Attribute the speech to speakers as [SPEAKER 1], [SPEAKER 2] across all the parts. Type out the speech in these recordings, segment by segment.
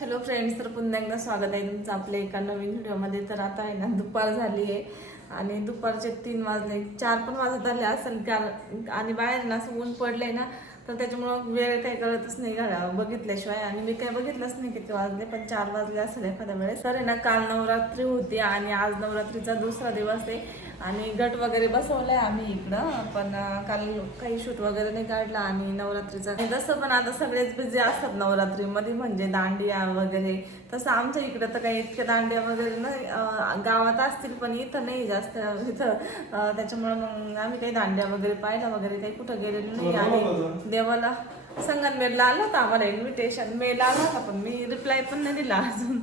[SPEAKER 1] Hello friends तर पुन्हा एकदा स्वागत आहे तुमचं आपल्या एका नवीन व्हिडिओमध्ये. तर आता आहे ना दुपार झाली आहे आणि दुपारचे तीन वाजले चार पण वाजत आले असेल कारण आणि बाहेर ना असं ऊन पडलंय ना तर त्याच्यामुळं वेळ काही कळतच नाही घड्या बघितल्याशिवाय आणि मी काही बघितलंच नाही किती वाजले पण चार वाजले असेल एखाद्या वेळेस. तर आहे ना काल नवरात्री होती आणि आज नवरात्रीचा दुसरा दिवस आहे. आणि गट वगैरे बसवलाय आम्ही इकडं पण काल काही शूट वगैरे नाही काढला आणि नवरात्रीचा. जसं पण आता सगळेच बिझी असतात नवरात्रीमध्ये म्हणजे दांडिया वगैरे. तसं आमच्या इकडं तर काही इतक्या दांडिया वगैरे नाही गावात असतील पण इथं नाही जास्त. इथं त्याच्यामुळे मग आम्ही काही दांडिया वगैरे पाहायला वगैरे काही कुठं गेलेलो नाही. आणि देवाला संगमनेरला आलं होतं आम्हाला इन्व्हिटेशन मेल आला होता पण मी रिप्लाय पण नाही दिला अजून.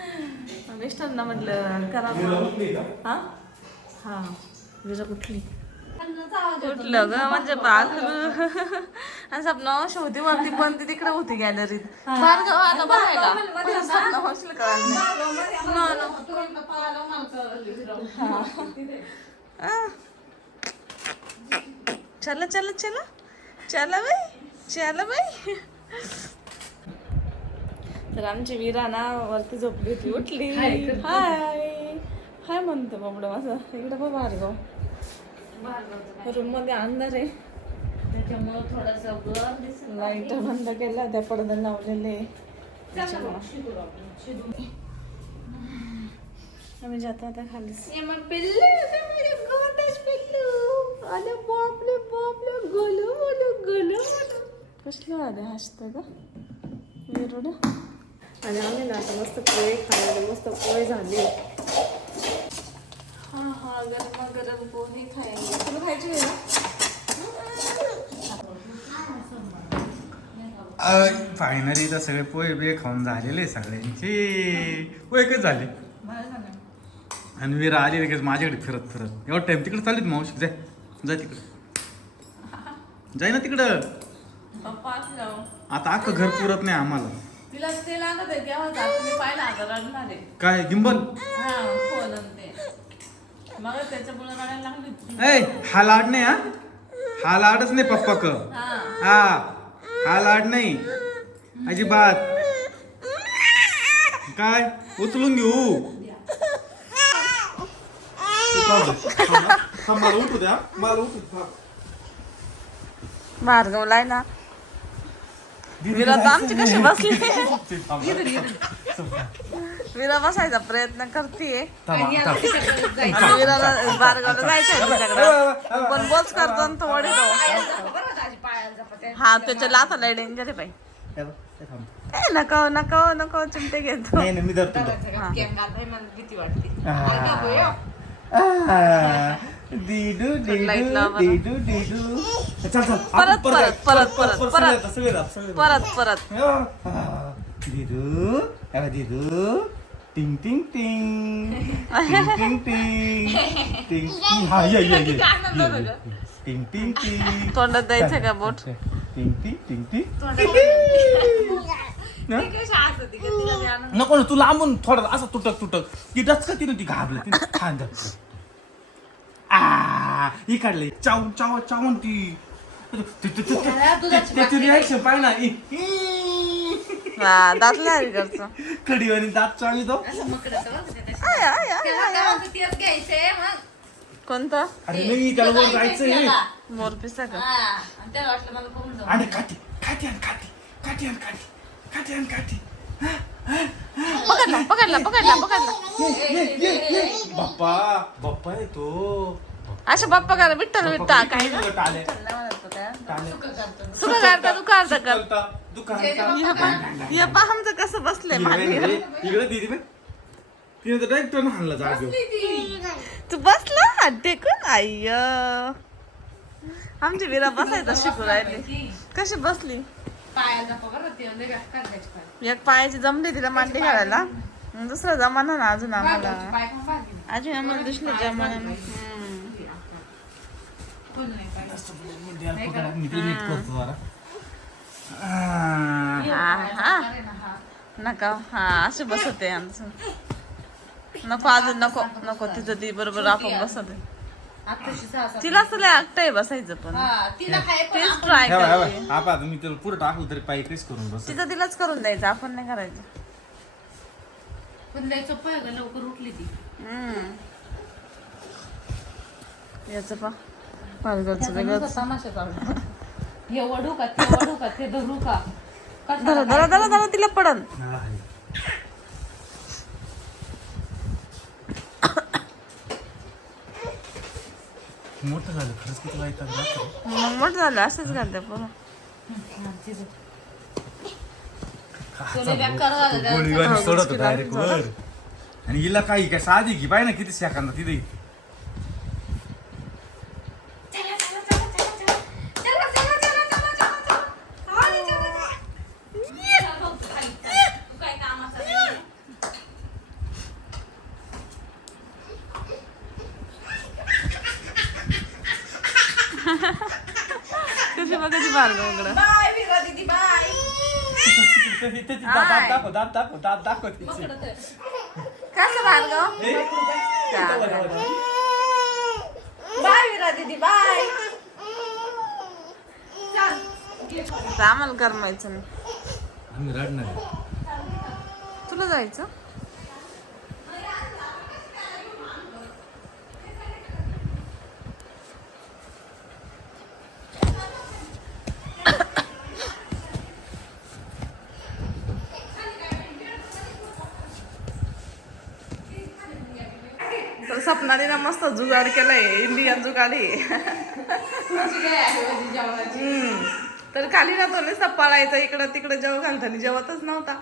[SPEAKER 1] मिस्टरना म्हटलं करा. हा? हा. विरा कुठली. कुठलं ग? म्हणजे बाकरू आणि स्वप्न शेवटी वरती पण ती तिकडे होती गॅलरीत भार्गव आला बघायला हॉस्टेल कळालं चला चला चला. चला बाई चला बाई. तर आमची वीरा ना वरती झोपली होती उठली. हाय. हाय म्हणतो बाबडा माझा? इकडे बघ भार्गव. रूममध्ये अंधार आहे.
[SPEAKER 2] त्याच्यामुळे थोडासा ब्लर दिसत
[SPEAKER 1] लाइट बंद केला त्या पडदा लावलेले. आम्ही जातो आता खाली.
[SPEAKER 2] मग पिल्लू पिल्लू. अरे बापले बापले गोलू गोलू गोलू
[SPEAKER 1] कसलं आले हसतं का विरुड आणि आम्ही ना मस्त पोहे खायला मस्त पोहे झाले. हा गरम गरम पोहे खायला तुला खायचे आहे? ना
[SPEAKER 3] फायनली तर सगळे पोहे बे खाऊन झालेले सगळ्यांचे. पोहे कच झाले? आणि वीरा आली लगेच माझ्याकडे फिरत फिरत. एवढा टाइम तिकडे चालली मावशी? जाय जाय तिकडे. जाय ना तिकडं. आता अख्खं घर पुरत नाही आम्हाला.
[SPEAKER 1] तिला ते लागत आहे केव्हा जात मी पाहिलं आता रडणार. आहे
[SPEAKER 3] काय गिंबल
[SPEAKER 1] फोन आणि ते मग त्याच्यामुळे रडायला लागली
[SPEAKER 3] ऐ हा लाड नाही हा. हा लाडच नाही पप्पा क.
[SPEAKER 1] हा.
[SPEAKER 3] हा. हा लाड नाही. अजिबात. काय? उचलून घेऊ. मला उठू द्या. मला उठू
[SPEAKER 1] भार्गवलाय ना विरात आमची कशी बसली? विरा बसायचा प्रयत्न करतीये. आणि विराला भार्गवला जायचंय तुझ्याकडे पण बोच करतो आणि तो वडील हा त्याच्या लाथाला डेंजर आहे बाई. ए नको नको नको चिमटे घेतो.
[SPEAKER 3] नाही नाही, मी धरतो.
[SPEAKER 1] हा.
[SPEAKER 2] भीती वाटते.
[SPEAKER 3] दीडू
[SPEAKER 1] Light
[SPEAKER 3] दीडू
[SPEAKER 1] लावा बरं.
[SPEAKER 3] दीडू दीडू. चल चल
[SPEAKER 1] परत, परत, परत, परत, परत.
[SPEAKER 3] परत.
[SPEAKER 1] परत
[SPEAKER 3] अरे टिंग टिंग टिंग. टिंग टिंग टिंग. टिंग हा ये ये ये. टिंग टिंग टिंग.
[SPEAKER 1] तोंडात द्यायचं का बोट?
[SPEAKER 3] टिंग टिंग टिंग टिंग. ना? नको ना तू लांबून थोडं असं तुटक तुटक. ती डचका तिने ती घाबलं ती छान धरलं. आ ही काढली चाव चाव चावून ती त्याची रिॲक्शन पाय ना
[SPEAKER 1] हा दातला करतो
[SPEAKER 3] कढीवाणी दात चाळी तो
[SPEAKER 2] घ्यायचंय मग
[SPEAKER 1] कोणतं
[SPEAKER 3] अरे नाही त्याला वर जायचंय
[SPEAKER 1] मोरपिसा का
[SPEAKER 2] त्याला वाटलं मला कोण जाऊ
[SPEAKER 3] आणि काठी काठी आण काठी काठी आण काठी काठी आण काठी
[SPEAKER 1] पकडला पकडला पकडला पकडला.
[SPEAKER 3] ये ये ये बाप्पा
[SPEAKER 1] अशा बाप्पा करा विठ्ठल विठ्ठल काय ना
[SPEAKER 3] टाले. टाले.
[SPEAKER 1] सुद्धा काढता तू काढता कर
[SPEAKER 3] चलता दुकान
[SPEAKER 1] हे पा पा आमचं कसं बसलंय
[SPEAKER 3] इकडे दिदी बाई तिने तर डायरेक्ट टर्न हाणला जागेवर.
[SPEAKER 1] तू बसला? हात टेकून आय्य. आमची विरा बसायचं शिकू राहिली. कशी बसली? एक पायाची जमली तिला मांडी घालायला. दुसरा जमाना ना अजून आम्हाला. अजून आम्हाला दुसरा जमाना हा. हा
[SPEAKER 2] हा.
[SPEAKER 1] नका हा असे बसत आहे आमचं. नको अजून नको नको तिचं ती बरोबर आपण बसत आहे.
[SPEAKER 2] आत्ताशी सहा सात
[SPEAKER 1] तिला असं लय एकटं बसायचं पण.
[SPEAKER 2] हा तिला पण
[SPEAKER 1] तेच
[SPEAKER 2] आपण-
[SPEAKER 1] ट्राय
[SPEAKER 3] हे बघ, हे
[SPEAKER 1] करते
[SPEAKER 3] बघ. आपण मी त्याला पुढे टाकलं तरी पाय काहीच करून बस.
[SPEAKER 1] तिचं तिलाच करून द्यायचं आपण नाही करायचं.
[SPEAKER 2] पण लय आहे ग लवकर उठली ती.
[SPEAKER 1] हम्म. याचं पा. पालघरचं
[SPEAKER 2] त्याचा
[SPEAKER 1] वेगळंच
[SPEAKER 2] नुसता तमाशा काढला हे वडू का ते वडू का ते धरू का?
[SPEAKER 1] धरा धरा धरा तिला पडन.
[SPEAKER 3] मोठं झालं खरंच किती वाईट
[SPEAKER 1] मग मोठं झालं असंच घालते
[SPEAKER 2] हा, त्या-
[SPEAKER 3] गोळीवाली सोडत डायरेक्ट वर. आणि हिला काही काय साधी की पाय ना किती सेकंदा तिथे
[SPEAKER 1] भार्गवकडं
[SPEAKER 2] बाय विरा दीदी बाय.
[SPEAKER 3] दात दाखव दात दाखव दात दाखव तिचे.
[SPEAKER 1] कसं भार्गव
[SPEAKER 2] बाय विरा दीदी बाय.
[SPEAKER 1] आता आम्हाला करमायचं नाही.
[SPEAKER 3] आम्ही रडणार आहे.
[SPEAKER 1] तुला जायचं तर सपनाने ना मस्त जुगाड केलाय. इंडियन जुगाड. तर खाली ना तो नुसता पळायचा इकडं तिकडं जेव घालताना जेवतच नव्हता.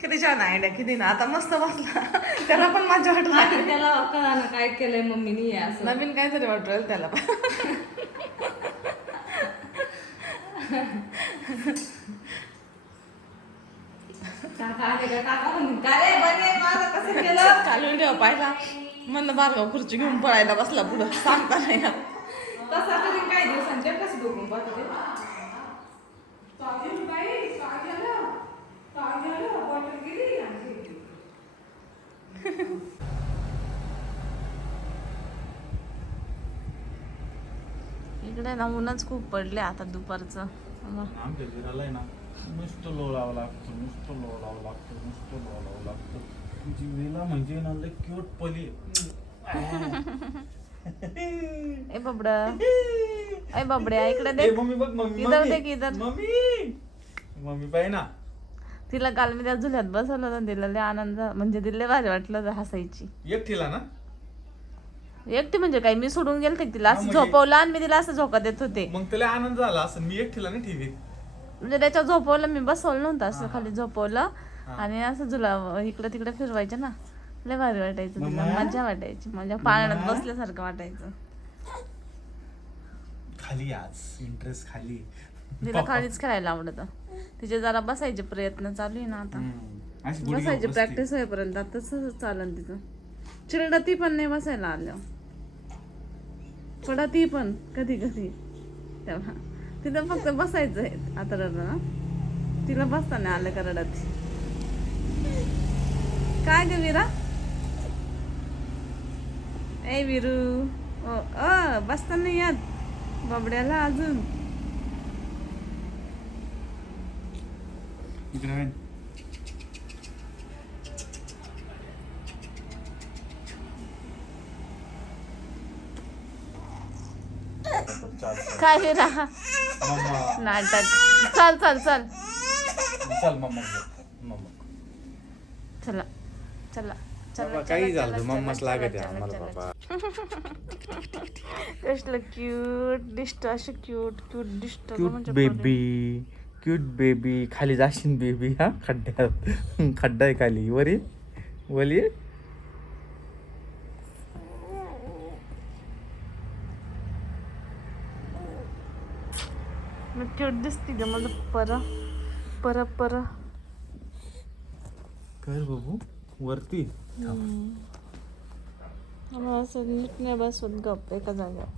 [SPEAKER 1] किती छान आयडिया किती ना. आता मस्त बसला. त्याला पण माझ्या वाटलं.
[SPEAKER 2] त्याला काय केलंय मम्मीनी असं.
[SPEAKER 1] नवीन काहीतरी वाटलं त्याला. पण
[SPEAKER 2] काका म्हणून. बरे माझं कसं केलं?
[SPEAKER 1] व्हिडिओ पाहिला. म्हणलं बारगाव खुर्ची घेऊन पळायला बसला पुढं. सांगता नाही येत.
[SPEAKER 2] तसा तरी काही दिवसांच्या कसं बघून पाहते
[SPEAKER 1] इकडे ना ऊनच खूप पडले आता दुपारचं.
[SPEAKER 3] आमच्या घराला आहे ना नुसतं लोळावं लागतं नुसतं लोळावं लागतं नुसतं लोळावं लागतं तुझी वेला म्हणजे ना लय क्यूट पली
[SPEAKER 1] ए बाबडा ए बाबड्या इकडे देख
[SPEAKER 3] मम्मी बघ मम्मी
[SPEAKER 1] इधर. देख, इधर.
[SPEAKER 3] मम्मी. मम्मी पाहि ना.
[SPEAKER 1] तिला काल मी त्या झुल्यात बसवलं होतं तिला लय आनंद म्हणजे तिला लय भारी वाटलं होतं हसायची.
[SPEAKER 3] एकटीला ना?
[SPEAKER 1] एकटी म्हणजे काय? मी सोडून गेलते तिला. असं
[SPEAKER 3] म्हणजे-
[SPEAKER 1] झोपवलं आणि मी तिला असं झोका देत होते.
[SPEAKER 3] मग त्याला आनंद झाला असं. मी एकटीला ना टीव्हीत
[SPEAKER 1] म्हणजे त्याच्या झोपवलं मी बसवलं नव्हतं असं. खाली झोपवलं. आणि असं झुला इकडं तिकडे फिरवायचं ना लय भारी वाटायचं तिला? मजा वाटायची. म्हणजे पाळण्यात? बसल्यासारखं वाटायचं.
[SPEAKER 3] खाली आज इंटरेस्ट खाली.
[SPEAKER 1] तिला खालीच खेळायला आवडत. तिचे जरा बसायचे प्रयत्न चालू आहे ना आता. बसायची. प्रॅक्टिस होईपर्यंत तसंच चालन तिचं. चिरडा ती पण नाही बसायला आल्या. पडा ती पण कधी कधी तेव्हा. तिथं फक्त बसायचं आहे. आता रडलं ना? तिला बसता नाही आलं का रडत? काय ग विरा? ए विरू ओ अ बसता नाही यात. बाबड्याला अजून. काय
[SPEAKER 3] मम्मा.
[SPEAKER 1] नाटक. चल चल चल.
[SPEAKER 3] चल मम्मा. मम्मा.
[SPEAKER 1] चला. चला.
[SPEAKER 3] काही झालं मम्माच लागत आहे आम्हाला बाबा
[SPEAKER 1] कसलं क्यूट दिसत असं क्यूट क्यूट दिसत
[SPEAKER 3] क्यूट बेबी क्यूट बेबी खाली जाशील बेबी हा? खड्ड्यात. खड्डा आहे खाली. वरी
[SPEAKER 1] क्यूट दिसते ग मला पर पर पर.
[SPEAKER 3] कर बाबू वरती
[SPEAKER 1] मला असं नीट नाही बसवत गप एका जागेवर.